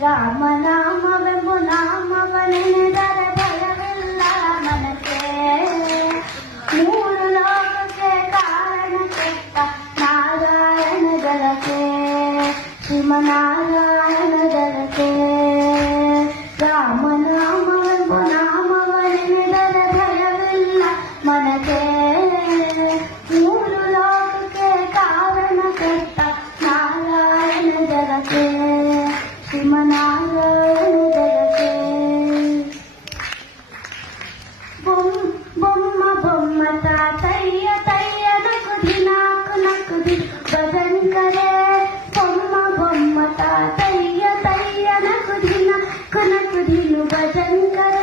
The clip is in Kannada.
ರಾಮನಾಮವೆಂಬ ನಾಮವನೆನೆದರೆ ಭಯವಿಲ್ಲ ಮನಕ್ಕೆ. ಮೂರು ಲೋಕಕ್ಕೆ ಕಾರಣ ಕೆಟ್ಟ ನಾರಾಯಣ ಜಲಕ್ಕೆ, ಶ್ರೀಮನಾರಾಯಣ ಜಲಕ್ಕೆ. ರಾಮನಾಮವೆಂಬ ನಾಮವನೆನೆದರೆ ಭಯವಿಲ್ಲ ಮನಕ್ಕೆ. ಮೂರು ಲೋಕಕ್ಕೆ ಕಾರಣ ಕೆಟ್ಟ ನಾರಾಯಣ ಜಲಕ್ಕೆ, ಶ್ರೀಮನಾರಾಯಣ ಜಲಕ್ಕೆ. ಬೊಮ್ಮ ಬೊಮ್ಮ ತಾತಯ್ಯ ತಯ್ಯ ನಕುದಿ ನಾಕು ನಕುದಿ ಭಜನ್ ಕರೆ. ಬೊಮ್ಮ ಬೊಮ್ಮ ತಾತಯ್ಯ ತಯ್ಯ ನಕುದಿ ನಾಕು ನಕುದಿ ಭಜನ್ ಕರೆ.